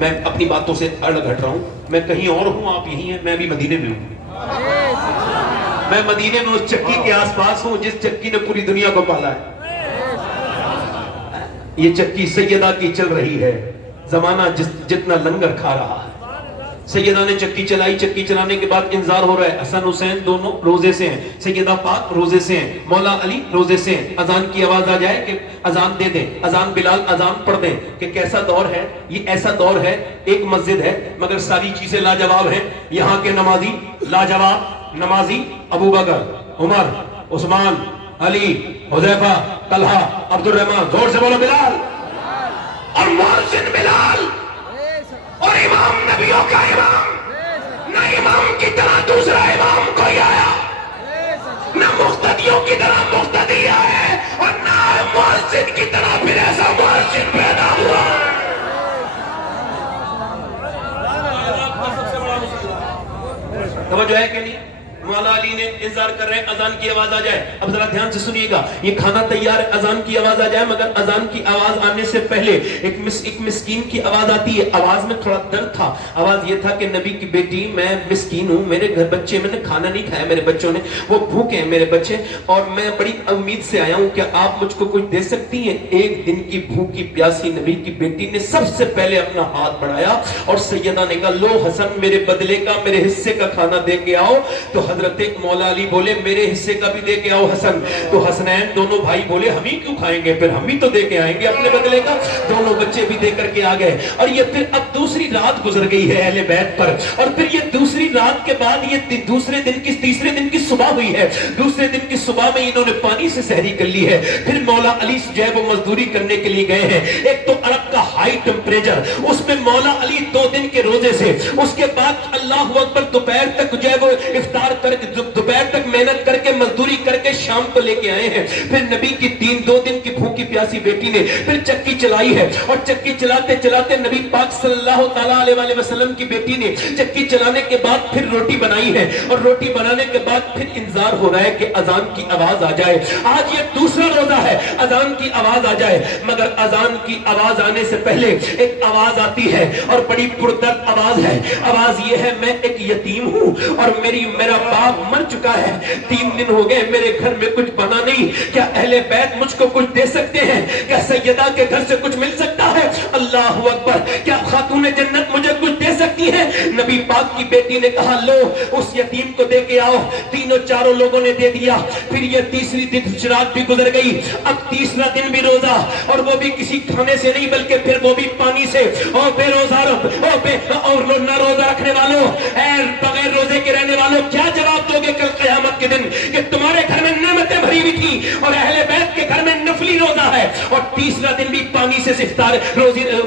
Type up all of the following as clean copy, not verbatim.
میں اپنی باتوں سے الگ ہٹ رہا ہوں، میں کہیں اور ہوں، آپ یہی ہیں، میں بھی مدینے میں ہوں، میں مدینے میں اس چکی کے آس پاس ہوں جس چکی نے پوری دنیا کو پالا ہے۔ یہ چکی سیدہ کی چل رہی ہے، زمانہ جتنا لنگر کھا رہا ہے۔ سیدہ نے چکی چلائی، چکی چلانے کے بعد انذار ہو رہا ہے، حسن حسین دونوں روزے سے ہیں، سیدہ پاک روزے سے ہیں، مولا علی روزے سے ہیں، اذان کی آواز آ جائے کہ اذان دے دیں، اذان بلال اذان پڑھ دیں، کہ کیسا دور ہے یہ، ایسا دور ہے، ایک مسجد ہے مگر ساری چیزیں لاجواب ہیں، یہاں کے نمازی لاجواب نمازی، ابو بکر، عمر، عثمان، علی، حذیفہ، طلحہ، عبد الرحمن، زور سے بولو بلال، اور مؤذن بلال، اور امام نبیوں کا امام، نہ امام کی طرح دوسرا امام کوئی آیا، نہ مقتدیوں کی طرح مقتدی آئے، اور نہ مؤذن کی طرح پھر ایسا مؤذن پیدا ہوا۔ توجہ ہے کہ نہیں؟ مولا علی نے انتظار کر رہے ہیں اذان کی آواز آ جائے۔ اب ذرا دھیان سے سنیے گا، یہ کھانا تیار ہے، اذان کی آواز آ جائے، مگر اذان کی آواز آنے سے پہلے ایک مسکین کی آواز آتی ہے۔ آواز میں تھوڑا درد تھا، آواز یہ تھا کہ نبی کی بیٹی میں مسکین ہوں، میرے گھر بچے، میں نے کھانا نہیں کھایا، میرے بچوں نے، وہ بھوکے ہیں میرے بچے، اور میں بڑی امید سے آیا ہوں کہ آپ مجھ کو کچھ دے سکتی ہیں۔ ایک دن کی بھوکی پیاسی نبی کی بیٹی نے سب سے پہلے اپنا ہاتھ بڑھایا اور سیدہ نے کہا، لو حسن میرے بدلے کا، میرے حصے کا کھانا دے کے آؤ۔ تو حضرت مولا علی بولے، میرے حصے کا بھی دے کے آؤ حسن۔ تو حسنین دونوں بھائی بولے، ہم ہی کیوں کھائیں گے، پھر ہم بھی تو دے کے آئیں گے اپنے بدلے کا۔ دونوں بچے بھی دے کر کے آ گئے، اور یہ پھر اب دوسری رات گزر گئی ہے اہل بیت پر، اور پھر یہ دوسری رات کے بعد یہ تیسرے دن کی صبح ہوئی ہے۔ دوسرے دن کی صبح میں انہوں نے پانی سے سحری کر لی ہے۔ پھر مولا علی جو ہے وہ مزدوری کرنے کے لیے گئے ہیں۔ ایک تو عرب کا ہائی ٹمپریچر، اس میں مولا علی 2 دن کے روزے سے، اس کے بعد اللہ اکبر دوپہر تک جو ہے وہ افطار کر کے، دوپہر تک محنت کر کے مزدوری کر کے شام کو لے کے آئے ہیں۔ پھر نبی کی 2 دن کی بھوکی پیاسی بیٹی نے پھر چکی چلائی ہے، اور چکی چلاتے چلاتے نبی پاک صلی اللہ تعالیٰ علیہ وسلم کی بیٹی نے چکی چلانے کے بعد پھر روٹی بنائی ہے، اور روٹی بنانے کے بعد پھر انتظار ہو رہا ہے کہ اذان کی آواز آ جائے۔ آج یہ دوسرا روزہ ہے، اذان کی آواز آ جائے، مگر اذان کی آواز آنے سے پہلے ایک آواز آتی ہے، اور بڑی پردرد آواز ہے۔ آواز یہ ہے، میں ایک یتیم ہوں، اور میرا باپ مر چکا ہے، 3 دن ہو گئے، میرے گھر میں کچھ بنا نہیں، کیا اہل بیت مجھ کو کچھ دے سکتے ہیں؟ کیا سیدہ کے گھر سے کچھ مل سکتا ہے؟ اللہ اکبر، کیا خاتون جنت مجھے کچھ دے سکتی ہے؟ نبی پاک کی بیٹی نے کہا، لو اس یتیم کو دے کے آؤ۔ 3 لوگوں نے دے دیا۔ پھر یہ تیسری رات بھی گزر گئی، اب تیسرا دن بھی روزہ، اور وہ بھی کسی کھانے سے نہیں بلکہ پھر وہ بھی پانی سے۔ اور بے روزہ اور نہ روزہ رکھنے والوں، اے بغیر روزے کے رہنے والوں، کیا جواب دو گے کل قیامت کے دن کہ تمہارے گھر میں نعمتیں بھری ہوئی تھی اور اہل بیت کے گھر میں نفلی روزہ ہے؟ اور تیسرا دن بھی پانی سے افطار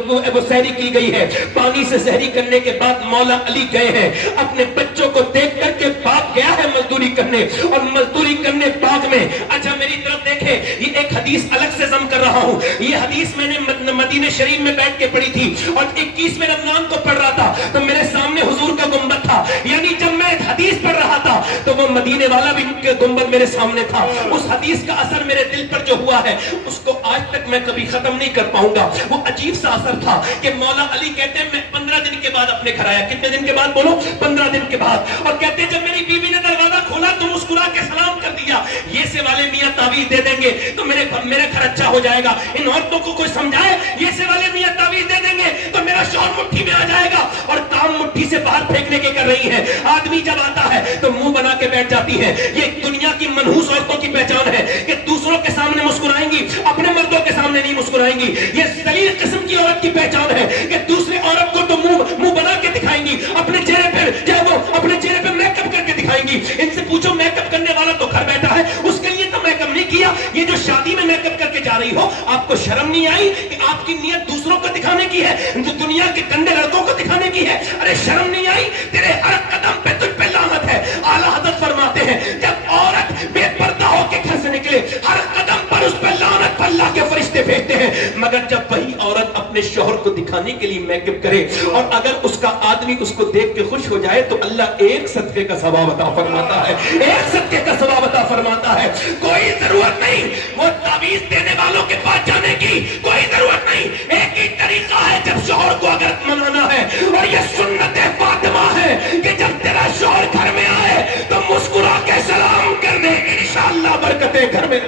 وہ سحری کی گئی ہے۔ پانی سے سحری کرنے کے بعد مولا علی گئے ہیں اپنے بچوں کو دیکھ کر کے، باپ گیا ہے مزدوری کرنے، اور مزدوری کرنے پاک میں۔ اچھا میری طرف دیکھیں، یہ ایک حدیث الگ سے ضم کر رہا ہوں، یہ حدیث میں نے مدینہ شریف میں بیٹھ کے پڑھی تھی، اور 21ویں رمضان کو پڑھ رہا تھا تو میرے سامنے حضور کا گنبد تھا، یعنی جب میں حدیث پڑھ رہا تھا تو وہ مدینے والا بھی گنبد میرے سامنے تھا۔ اس حدیث کا اثر میرے دل پر جو ہوا ہے اس کو آج تک میں کبھی ختم نہیں کر پاؤں گا۔ وہ عجیب سا اثر تھا کہ مولا علی کہتے ہیں میں 15 دن کے بعد اپنے گھر آیا۔ کتنے دن کے بعد بولو؟ 15 دن کے بعد۔ اور کہتے ہیں جب میری بیوی نے دروازہ کھولا تو مسکرا کے سلام کر دیا، یہ سے والے میاں تعویذ دے دیں گے تو میرے گھر اچھا ہو جائے گا۔ ان عورتوں کو کوئی سمجھائے، یہ سے والے میاں تعویذ دے دیں گے تو میرا شوہر مٹھی میں آ جائے گا، اور کام مٹھی سے باہر پھینکنے کے کر رہی ہے۔ آدمی جب آتا ہے تو منہ بنا کے بیٹھ جاتی ہے۔ یہ دنیا کی منحوس عورتوں کی پہچان ہے کہ دوسروں کے سامنے مسکرائیں گی، اپنے مردوں کے سامنے نہیں مسکرائیں گی۔ یہ ذلیل قسم کی عورت کی پہچان ہے کہ دوسرے عورت کو تو منہ بنا کے دکھائیں گی، اپنے چہرے پر جب وہ اپنے چہرے پہ میک اپ کر کے دکھائیں گی۔ ان سے پوچھو میک اپ کرنے والا تو گھر بیٹھا ہے، اس کے لیے تو میک اپ نہیں کیا۔ یہ جو شادی میں میک اپ کر کے جا رہی ہو، آپ کو شرم نہیں آئی کہ آپ کی نیت دوسروں کو دکھانے کی ہے، جو دنیا کے گندے لڑکوں کو دکھانے کی ہے؟ ارے شرم نہیں آئی؟ تیرے ہر قدم پہ تجھ پہ لعنت ہے۔ اعلیٰ حضرت فرماتے ہیں جب عورت بے پردہ ہو کے گھر سے نکلے، ہر قدم پر اس پہ لعنت پر اللہ کے فرشتے بھیجتے ہیں، مگر جب وہی عورت اپنے شوہر کو دکھانے کے لیے میک اپ کرے اور اگر اس کا آدمی اس کو دیکھ کے خوش ہو جائے تو اللہ ایک صدقے کا ثواب عطا فرماتا ہے، ایک صدقے کا ثواب عطا فرماتا ہے۔ کوئی ضرورت نہیں وہ تعویذ دینے والوں کے پاس جانے کی، کوئی ضرورت نہیں، ایک ہی طریقہ طریقہ ہے جب شوہر کو اگر منانا ہے، اور یہ سنت فاطمہ ہے کہ جب تیرا شوہر گھر میں آئے تو مسکرا کے سلام کر دے، انشاءاللہ برکتیں گھر میں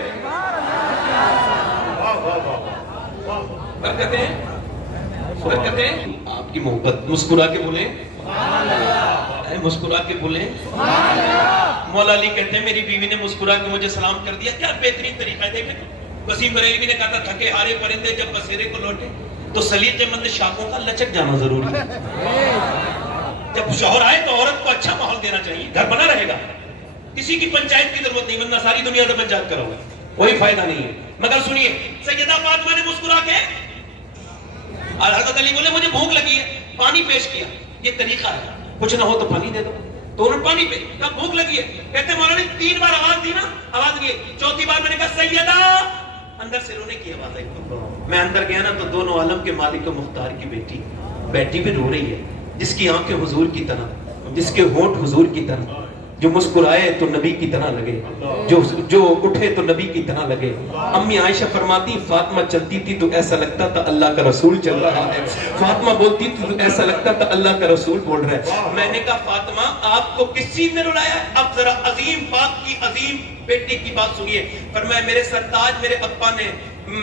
برکتیں آپ کی محبت۔ مسکرا کے بولیں مسکرا کے بولیں۔ مولا علی کہتے ہیں میری بیوی نے مسکرا کے مجھے سلام کر دیا، کیا بہترین طریقہ ہے۔ وسیم بریلوی نے کہا تھا تھکے ہارے پرندے جب بسیرے کو لوٹے تو سلیقے مند شاخوں کا لچک جانا ضروری ہے۔ جب شوہر آئے تو عورت کو اچھا ماحول دینا چاہیے، گھر بنا رہے گا، کسی کی پنچایت کی ضرورت نہیں، ورنہ ساری دنیا سے پنچایت کرو گے، کوئی فائدہ نہیں ہے۔ مگر سنیے، سیدہ فاطمہ نے مسکرا کے، اور حضرت علی بولے مجھے بھوک لگی ہے، پانی پیش کیا، یہ طریقہ ہے، کچھ نہ ہو تو پانی دے دو، تو انہوں نے پانی پہ کہا بھوک لگی ہے، کہتے ہیں مولا نے 3 بار آواز دی نا، آواز دی، 4تھی بار میں نے کہا سیدہ، اندر سے رونے کی آواز آئی، میں اندر گیا نا تو دونوں عالم کے مالک و مختار کی بیٹی بھی رو رہی ہے، جس کی آنکھیں حضور کی طرح، جس کے ہونٹ حضور کی طرح، جو مسکرائے تو نبی کی طرح لگے، جو اٹھے تو نبی کی طرح لگے۔ امی عائشہ فرماتی فاطمہ چلتی تھی تو ایسا لگتا تھا اللہ کا رسول چل رہا ہے، فاطمہ بولتی تھی تو ایسا لگتا تھا اللہ کا رسول بول رہا ہے۔ میں نے کہا فاطمہ آپ کو کس چیز نے رلایا ہے؟ اب ذرا عظیم پاک کی عظیم بیٹی کی بات سنیے۔ فرمایا میرے سرتاج میرے ابا نے،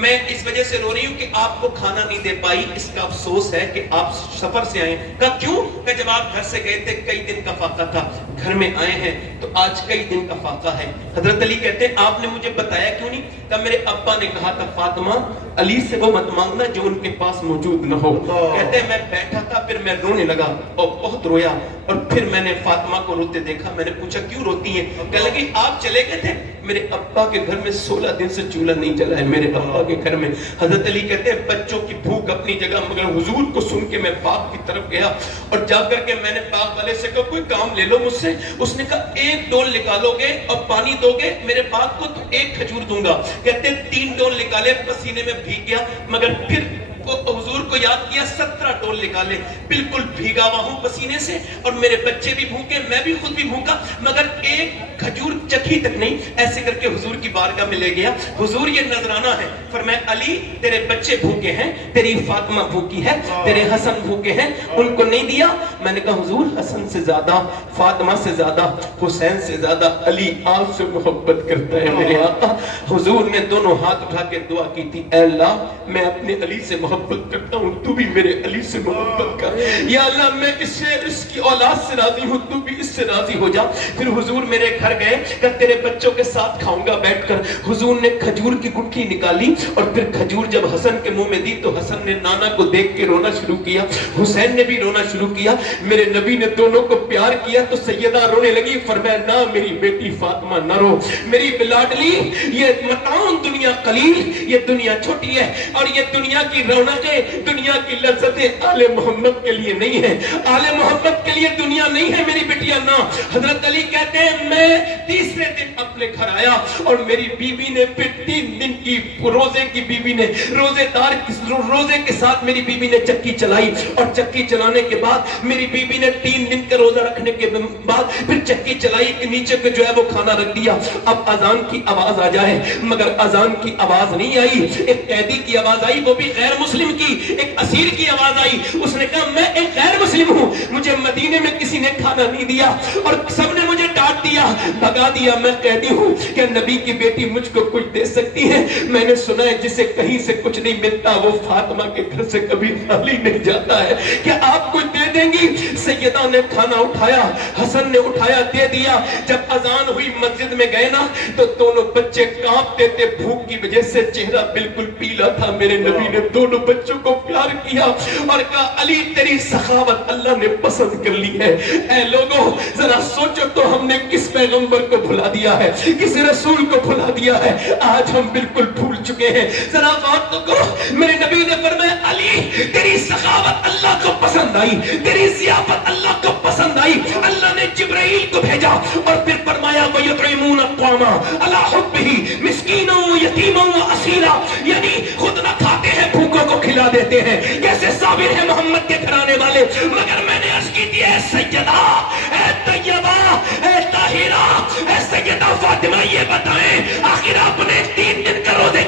میں اس وجہ سے رو رہی ہوں کہ آپ کو کھانا نہیں دے پائی، اس کا افسوس ہے کہ آپ سفر سے آئے۔ کہا کیوں؟ کہ جب آپ گھر سے گئے تھے کئی دن کا فاقہ تھا، گھر میں آئے ہیں تو آج کئی دن کا فاقہ ہے۔ حضرت علی کہتے ہیں آپ نے مجھے بتایا کیوں نہیں؟ کہ میرے ابا نے کہا تھا فاطمہ علی سے وہ مت مانگنا جو ان کے پاس موجود نہ ہو۔ کہتے ہیں میں بیٹھا تھا، پھر میں رونے لگا اور بہت رویا، اور پھر میں نے فاطمہ کو روتے دیکھا، میں نے پوچھا کیوں روتی ہیں؟ کہنے لگی آپ چلے گئے تھے، میرے ابا کے گھر میں 16 دن سے چولہا نہیں جلا ہے میرے ابا کے گھر میں۔ حضرت علی کہتے ہیں بچوں کی بھوک اپنی جگہ، مگر حضور کو سن کے میں باغ کی طرف گیا، اور جا کر کے میں نے باغ والے سے کہا کوئی کام لے لو مجھ سے۔ اس نے کہا 1 ڈول نکالو گے اور پانی دو گے میرے باغ کو تو 1 کھجور دوں گا۔ کہتے ہیں 3 ڈول نکالے، پسینے میں بھیگ گیا، مگر پھر حضور کو یاد کیا 17 ڈول نکالے، بالکل بھیگا ہوا ہوں پسینے سے، اور میرے بچے بھی بھوکے، میں بھی خود بھی بھوکا، مگر 1 کھجور چکھی تک نہیں۔ ایسے کر کے حضور کی بارگاہ میں لے گیا۔ حضور یہ نذرانہ ہے، فرمایا علی تیرے بچے بھوکے ہیں، تیری فاطمہ بھوکی ہے، تیرے حسن بھوکے ہیں، ان کو نہیں دیا۔ میں نے کہا حضور حسن سے زیادہ، فاطمہ سے زیادہ، حسین سے زیادہ علی آپ سے محبت کرتا ہے میرے آقا۔ حضور نے دونوں ہاتھ اٹھا کے دعا کی تھی، اے اللہ میں اپنے علی سے محبت کرتا ہوں، تو بھی میرے علی سے محبت کر، یا اللہ میں اس کی اولاد سے راضی ہوں، تو بھی اس سے راضی ہو جا۔ پھر حضور میرے گھر گئے کہ تیرے بچوں کے ساتھ کھاؤں گا بیٹھ کر۔ حضور نے کھجور کی گٹھی نکالی، اور پھر کھجور جب حسن کے منہ میں دی تو حسن نے نانا کو دیکھ کے رونا شروع کیا، حسین نے بھی رونا شروع کیا۔ میرے نبی نے دونوں کو پیار کیا تو سیدہ رونے لگی، فرمایا نہ میری بیٹی فاطمہ نہ رو، میری بلاڈلی، یہ متاع دنیا قلیل، یہ دنیا چھوٹی ہے، اور یہ دنیا کی رونقیں، دنیا کی لذتیں آل محمد کے لیے نہیں ہے، آل محمد کے لیے دنیا نہیں ہے میری بیٹیاں نہ۔ حضرت علی کہتے ہیں میں تیسرے دن اپنے گھر آیا، اور میری بیوی نے پھر 3 دن کی روزے کی بیوی نے روزے کے ساتھ میری بیوی نے چکی چلائی، اور چکی چلانے کے بعد میری بیوی نے 3 دن کا روزہ رکھنے کے بعد پھر چکی چلائی کہ نیچے پہ جو ہے وہ کھانا رکھ دیا۔ اب اذان کی آواز آ جائے، مگر اذان کی آواز نہیں آئی، ایک قیدی کی آواز آئی، وہ بھی غیر مسلم کی، ایک اسیر کی آواز آئی۔ اس نے کہا میں ایک غیر مسلم ہوں، مجھے مدینے میں کسی نے کھانا نہیں دیا، اور سب نے مجھے ڈانٹ دیا، بھگا دیا، میں قیدی ہوں، کیا نبی کی بیٹی مجھ کو کچھ دے سکتی ہے؟ میں نے سنا ہے جسے کہیں سے کچھ نہیں ملتا وہ فاطمہ کے گھر سے کبھی خالی نہیں جاتا ہے، کیا آپ کچھ دے دیں گی؟ سیدہ نے کھانا اٹھایا، حسن نے اٹھایا، دے دیا۔ جب اذان ہوئی مسجد میں گئے نا تو دونوں بچے کانپتے تھے بھوک کی وجہ سے، چہرہ بالکل پیلا تھا۔ میرے نبی نے دونوں بچوں کو پیار کیا اور کہا علی تیری سخاوت اللہ نے پسند کر لی ہے۔ اے لوگوں ذرا سوچو تو ہم نے کس پیغمبر کو بھلا دیا ہے، کس رسول کو بھلا دیا ہے، آج ہم بالکل بھول چکے ہیں۔ ذرا غور تو کرو، میرے نبی نے فرمایا علی تیری سخاوت اللہ کو پسند آئی، تیری ضیافت اللہ کو پسند آئی۔ اللہ نے جبرائیل کو بھیجا اور پھر فرمایا وَيُطْعِمُونَ الطَّعَامَ عَلَىٰ حُبِّهِ مِسْكِينًا وَيَتِيمًا وَأَسِيرًا، یعنی خود نہ کھاتے ہیں بھوکوں کو کھلا دیتے ہیں، کیسے صابر ہیں محمد کے گھرانے والے۔ مگر میں نے عرض کی تھی اے سیدہ، اے طیبہ، اے طاہرہ، اے سیدہ فاطمہ، یہ بتائیں آخر آپ نے 3 دن کا روزے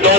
2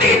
3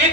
1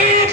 1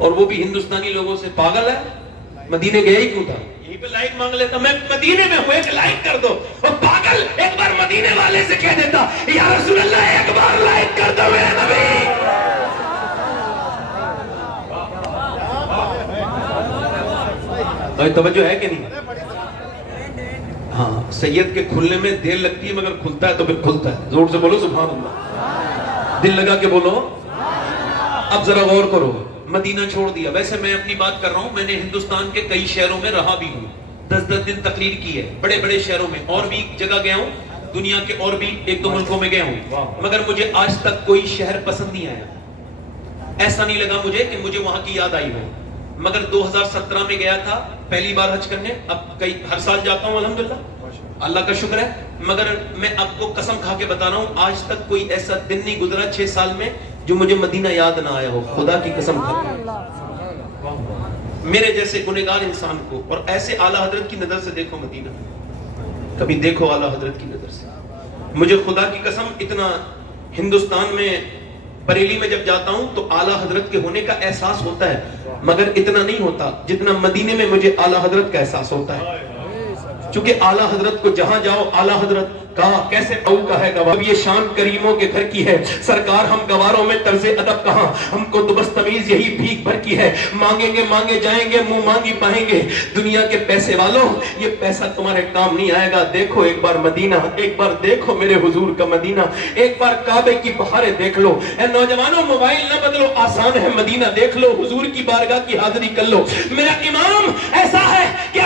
اور وہ بھی ہندوستانی لوگوں سے پاگل ہے، مدینے گیا ہی کیوں تھا؟ یہیں پہ لائک مانگ لیتا، میں مدینے میں ہوں ایک لائک کر دو، اور پاگل ایک بار مدینے والے سے کہہ دیتا یا رسول اللہ ایک بار لائک کر دو میرے نبی۔ توجہ ہے کہ نہیں؟ ہاں، سید کے کھلنے میں دیر لگتی ہے مگر کھلتا ہے تو پھر کھلتا ہے، زور سے بولو سبحان اللہ، دل لگا کے بولو۔ اب ذرا غور کرو، مدینہ چھوڑ دیا، ویسے میں اپنی بات کر رہا ہوں، میں نے ہندوستان کے کئی شہروں میں رہا بھی ہوں، 10 دن تقریر کی ہے، بڑے بڑے شہروں میں، اور بھی جگہ گیا ہوں، دنیا کے اور بھی 1-2 ملکوں میں گیا ہوں، مگر مجھے آج تک کوئی شہر پسند نہیں آیا، ایسا نہیں لگا مجھے کہ مجھے وہاں کی یاد آئی ہو۔ مگر 2017 میں گیا تھا پہلی بار حج کرنے، اب ہر سال جاتا ہوں الحمدللہ، اللہ کا شکر ہے، مگر میں آپ کو قسم کھا کے بتا رہا ہوں آج تک کوئی ایسا دن نہیں گزرا 6 سال میں جو مجھے مدینہ یاد نہ آیا ہو، خدا کی قسم کھا کے۔ میرے جیسے گنہگار انسان کو، اور ایسے اعلیٰ حضرت کی نظر سے دیکھو مدینہ، کبھی دیکھو اعلیٰ حضرت کی نظر سے، مجھے خدا کی قسم اتنا ہندوستان میں بریلی میں جب جاتا ہوں تو اعلیٰ حضرت کے ہونے کا احساس ہوتا ہے، مگر اتنا نہیں ہوتا جتنا مدینے میں مجھے اعلیٰ حضرت کا احساس ہوتا ہے، چونکہ اعلیٰ حضرت کو جہاں جاؤ اعلیٰ حضرت کہا کیسے کا ہے گوار، اب یہ شان کریموں کے گھر کی ہے، سرکار ہم گواروں میں طرز ادب کہاں، ہم کو تو بس تمیز یہی بھیک بھر کی ہے، مانگیں گے مانگے جائیں گے منہ مانگی پائیں گے، دنیا کے پیسے والوں یہ پیسہ تمہارے کام نہیں آئے گا، دیکھو ایک بار مدینہ، ایک بار دیکھو میرے حضور کا مدینہ، ایک بار کعبے کی بہاریں دیکھ لو، اے نوجوانوں موبائل نہ بدلو، آسان ہے مدینہ دیکھ لو، حضور کی بارگاہ کی حاضری کر لو، میرا امام ایسا ہے کہ